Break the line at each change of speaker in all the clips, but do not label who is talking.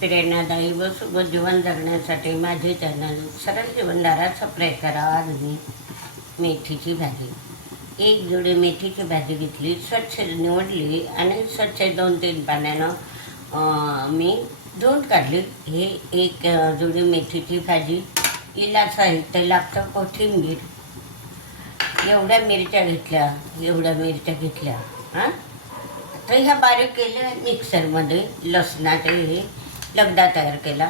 प्रेरणादायी व सुबोध जीवन जगण्यासाठी माझे चॅनल सरळ जीवनधारा सबस्क्राईब करा. आज मी मेथीची भाजी. एक जोडी मेथीची भाजी घेतली स्वच्छ निवडली आणि स्वच्छ दोन तीन पाण्यानं मी धुवून काढली. हे एक जोडी मेथीची भाजी. इला साहित्य लागतं कोथिंबीर. एवढ्या मिरच्या घेतल्या एवढ्या मिरच्या घेतल्या हां. तर ह्या बारीक केल्या मिक्सरमध्ये लसणाचे हे लगदा तयार केला.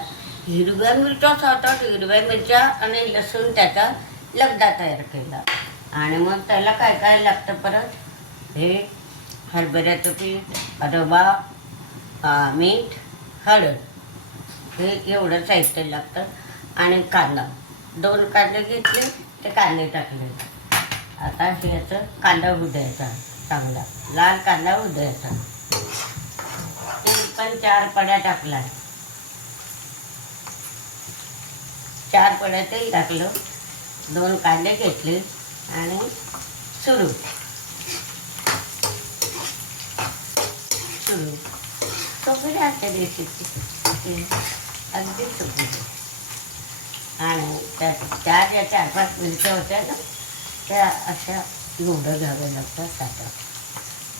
हिरव्या मिरच्याच होतात हिरव्या मिरच्या आणि लसूण त्याचा लगदा तयार केला. आणि मग त्याला काय काय लागतं परत? हे हरभऱ्याचं पीठ रवा मीठ हळद. हे एवढं साहित्य लागतं. आणि कांदा. दोन कांदे घेतले ते कांदे टाकले. आता हे याचं कांदा उदयाचा. चांगला. लाल कांदा उदयाचा. पण चार पड्या टाकला चार पड्या तेल टाकलं. दोन कांदे घेतले आणि सुरू. सुरू. सोपी राहते रेसिपी अगदी सोपी आणि त्या चार या चार पाच मिरच्या होत्या ना त्या अशा एवढं घ्याव्या लागतात साठा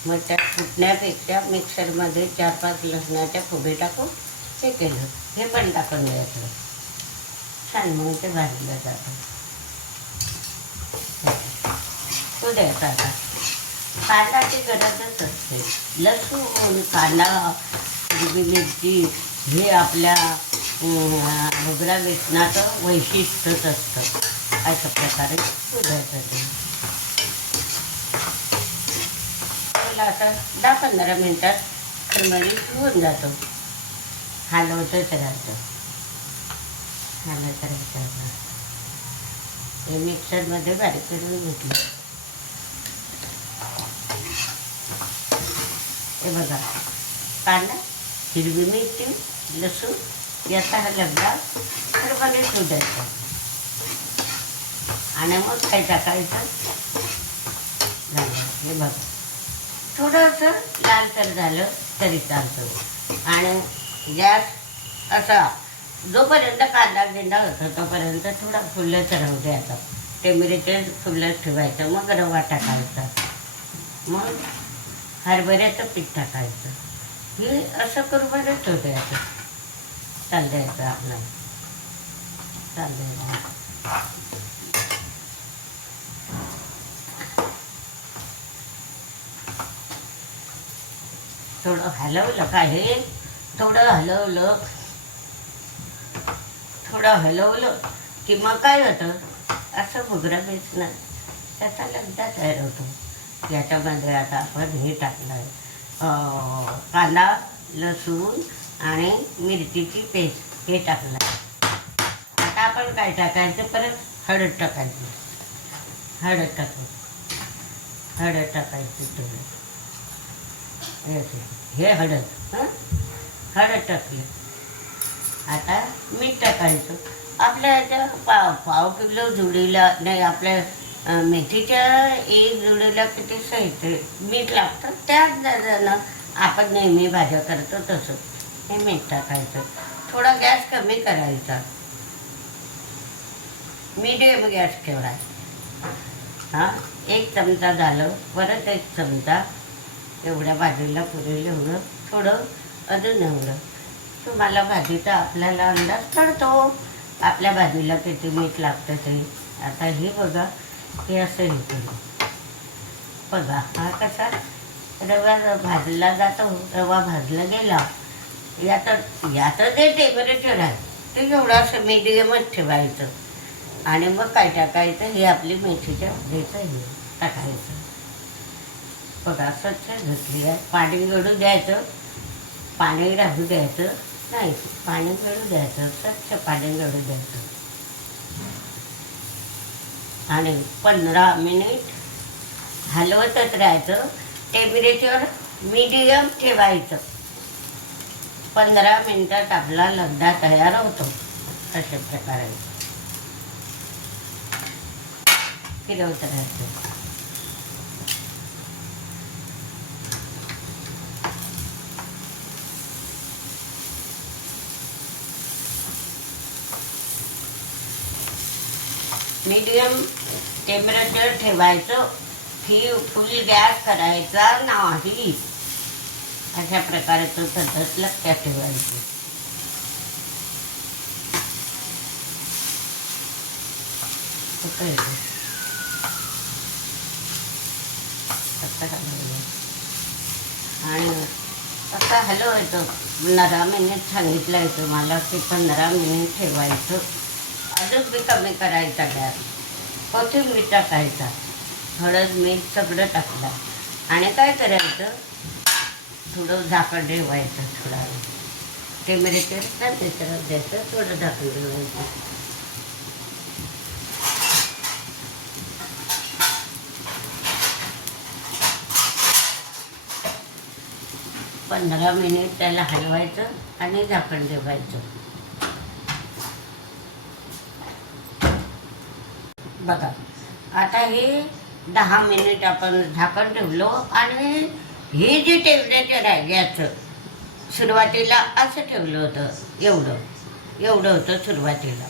मग त्या फुटण्यापेक्षा मिक्सरमध्ये चार पाच लसणाच्या फुगे टाकून ते केलं. हे पण टाकून द्यायचं. छान मग ते भाजलं जातं. तो द्यायचा आता. कांदाची गरजच असते. लसूण कांदा हिरवी मिरची हे आपल्या मोगरा बेसनाचं वैशिष्ट्यच असतं. अशा प्रकारे शोधायचं ते. त्याला आता दहा पंधरा मिनटात खरमरीत होऊन जातो. हलवतच राहतं हलत करायचं हे मिक्सरमध्ये बारीक करून घेतलं. हे बघा कांदा हिरवी मिरची लसूण याचा हा लगदा खरमरीत शोधायचा आणि मग काय टाकायचं झालं. हे बघा. थोडंसं लालसर झालं तरी चालतं. आणि गॅस असा जोपर्यंत कांदा बिंदा होतो तोपर्यंत थोडा फुलंच राहू द्यायचा. ते मिरचे फुलच ठेवायचं मग रवा टाकायचा. मग हरभऱ्याचं पीठ टाकायचं. हे असं करूनच होतं याचं चाल द्यायचं आपलं. चाल द्यायचं. थोडं हलवलं का हे? थोडं हलवलं. थोडं हलवलं की मग काय होतं? असं भुगरा बेसणार त्याचा लगदा तयार होतो. याच्यामध्ये आता आपण हे टाकलं आहे कांदा लसूण आणि मिरचीची पेस्ट हे टाकलं आहे आता आपण काय टाकायचं? परत हळद टाकायची. हळद टाकू हळद टाकायची तुम्ही हे हळद. हं? हळद टाकली. आता मीठ टाकायचं. आपल्या ह्याच्या पाव पाव किलो जुडीला नाही आपल्या मेथीच्या एक जुडीला किती साहित्य मीठ लागतं? त्याच दादानं आपण नेहमी भाज्या करतो तसं. हे मीठ टाकायचं. थोडा गॅस कमी करायचा. मीडियम गॅस ठेवायचा. हां एक चमचा झालं परत एक चमचा एवढ्या भाजीला पुरेल एवढं. थोडं अजून एवढं. तुम्हाला भाजीचा आपल्याला अंदाज कळतो आपल्या भाजीला किती मीठ लागतं ते. आता हे बघा हे असं हे केलं बघा हा कसा रवा भाजला जातो रवा भाजला गेला. यात यात ते टेम्परेचर आहे ते एवढं असं मिडियमच ठेवायचं. आणि मग काय टाकायचं हे आपली मेथीच्या भाजीचं हे टाकायचं. बघा स्वच्छ धुतली आहे. पाणी गळू द्यायचं पाणी राहू द्यायचं. नाही पाणी गळू द्यायचं स्वच्छ पाणी गळू द्यायचं. आणि पंधरा मिनिट हलवतच राहायचं. टेम्परेचर मीडियम ठेवायचं. पंधरा मिनिटात आपला लगदा तयार होतो. अशा प्रकारे फिरवत राहायचं. मीडियम टेम्परेचर ठेवायचं. फी फुल गॅस करायचा नाही. अशा प्रकारचं पद्धत लक्षात ठेवायची. उकळलं. आता आणि आता हलवायचं. पंधरा मिनिट सांगितलं आहे तुम्हाला की पंधरा मिनिट ठेवायचं. अजून बी कमी करायचा गॅस. कोथिंबीर टाकायचा. हळद मीठ सगळं टाकलं. आणि काय करायचं? थोडं झाकण ठेवायचं थोडा. वेळ टेम्परेचर टेम्परेचर द्यायचं थोडं झाकण ठेवायचं. पंधरा मिनिट त्याला हलवायचं आणि झाकण ठेवायचं. बघा. आता हे दहा मिनिट आपण झाकण ठेवलो आणि हे जे टेम्परेचर आहे गॅसचं सुरुवातीला असं ठेवलं होतं एवढं एवढं होतं सुरुवातीला.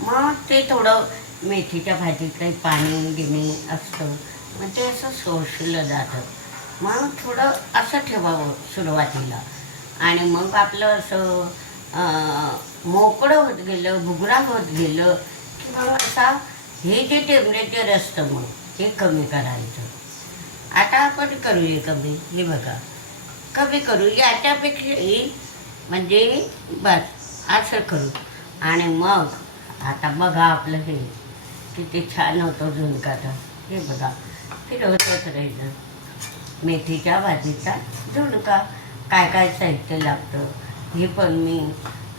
मग ते थोडं मेथीच्या भाजीत काही पाणी गिणी असतं मग ते असं सोसलं जातं. मग थोडं असं ठेवावं सुरुवातीला. आणि मग आपलं असं मोकळं होत गेलं भुगरा होत गेलं की मग असा हे जे टेम्परेचर असतं मग ते कमी करायचं. आता आपण करूया कमी. हे बघा. कमी करू. याच्यापेक्षाही म्हणजे बस असं करू. आणि मग आता बघा आपलं हे किती छान होतं झुणकाचा. हे बघा. फिरवतच राहिलं. मेथीच्या भाजीचा झुणका. काय काय साहित्य लागतं? हे पण मी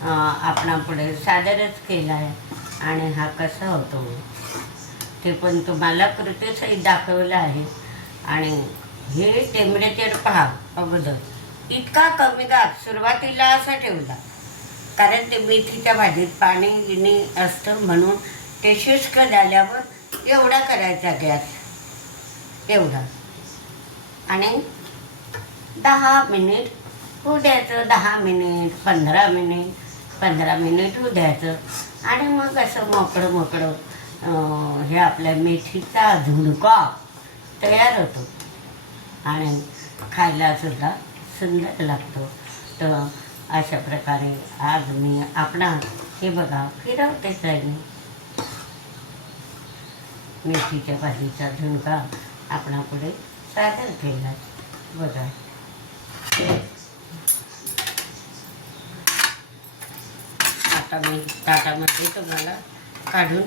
आपणापुढे सादरच केलं आहे आणि हा कसा होतो? ते पण तुम्हाला कृतीसहित दाखवलं आहे. आणि हे टेमरेचर पहा अगोदर. इतका कमी दाब सुरुवातीला असा ठेवला. कारण ते मेथीच्या भाजीत पाणी गिणी असतं म्हणून ते शुष्क झाल्यावर एवढा करायचा गॅस. एवढा. आणि दहा मिनिट होऊ द्यायचं दहा मिनिट पंधरा मिनिट. पंधरा मिनिट होऊ द्यायचं आणि मग असं मोकळं मोकळं हे आपल्या मेथीचा झुणका तयार होतो. आणि खायलासुद्धा सुंदर लागतो. तर अशा प्रकारे आज मी आपणा हे बघा फिरवतेच राहिली मेथीच्या भाजीचा झुणका आपणापुढे सादर केला. बघा. आता ताटामध्ये तुम्हाला काढून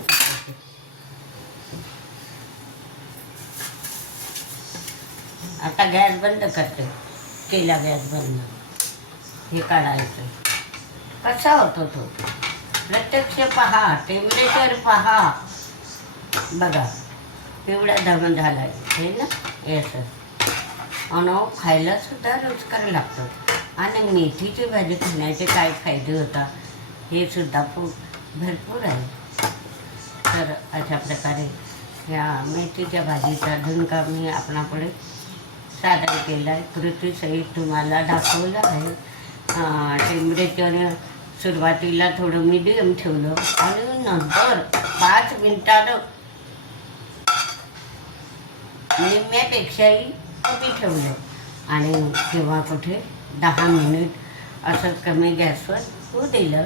आता गॅस बंद करते. केला गॅस बंद. हे काढायचं. कसा होतो तो? प्रत्यक्ष पहा टेम्परेचर पहा. बघा एवढा दम झाला आहे हे ना? येस आणि खायला सुद्धा रुचकर लागतो. आणि मेथीची भाजी खाण्याचे काय फायदे होतात? हे सुद्धा खूप भरपूर आहे. तर अशा प्रकारे या मेथीच्या भाजीचा झुणका मी आपणापुढे सादर केला आहे. कृतीसहित तुम्हाला दाखवलं आहे. टेम्परेचर सुरुवातीला थोडं मिडियम ठेवलं आणि नंतर पाच मिनिटानं निम्म्यापेक्षाही कमी ठेवलं. आणि किंवा कुठे दहा मिनिट असं कमी गॅसवर होऊ दिलं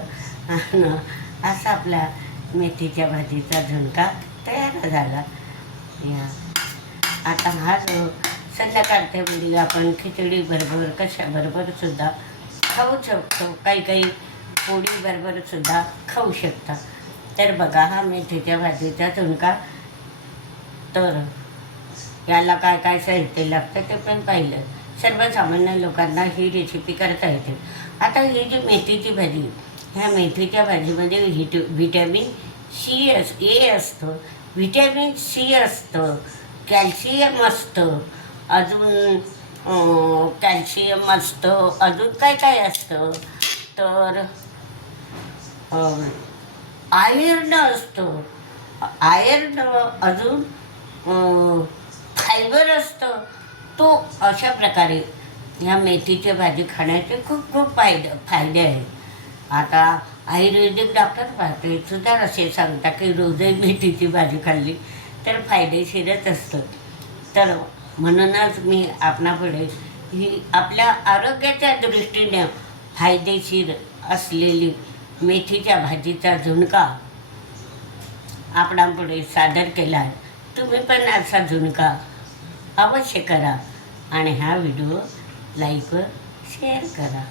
असा आपला मेथीच्या भाजीचा झुणका तयार झाला. या. आता हा जो संध्याकाळच्या वेळी आपण खिचडी बरोबर कशाबरोबर सुद्धा खाऊ शकतो. काही काही पोळी बरोबर सुद्धा खाऊ शकता. तर बघा हा मेथीच्या भाजीचा झुणका. तर याला काय काय साहित्य लागतं ते पण पाहिलं. सर्वसामान्य लोकांना ही रेसिपी करता येते. आता ही जी मेथीची भाजी ह्या मेथीच्या भाजीमध्ये व्हिट व्हिटॅमिन सी अस ए असतं. व्हिटॅमिन सी असतं. कॅल्शियम असतं. अजून कॅल्शियम असतं. अजून काय काय असतं? तर आयर्न असतं. आयर्न अजून फायबर असतं. तो अशा प्रकारे ह्या मेथीची भाजी खाण्याचे खूप खूप फायदे फायदे आहेत. आता आयुर्वेदिक डॉक्टर पाहते सुद्धा असे सांगतात की रोजही मेथीची भाजी खाल्ली तर फायदेशीरच असतं तर म्हणूनच मी आपणापुढे ही आपल्या आरोग्याच्या दृष्टीने फायदेशीर असलेली मेथीच्या भाजीचा झुणका आपणापुढे सादर केला आहे. तुम्ही पण असा झुणका अवश्य करा आणि हा व्हिडिओ लाईक शेअर करा.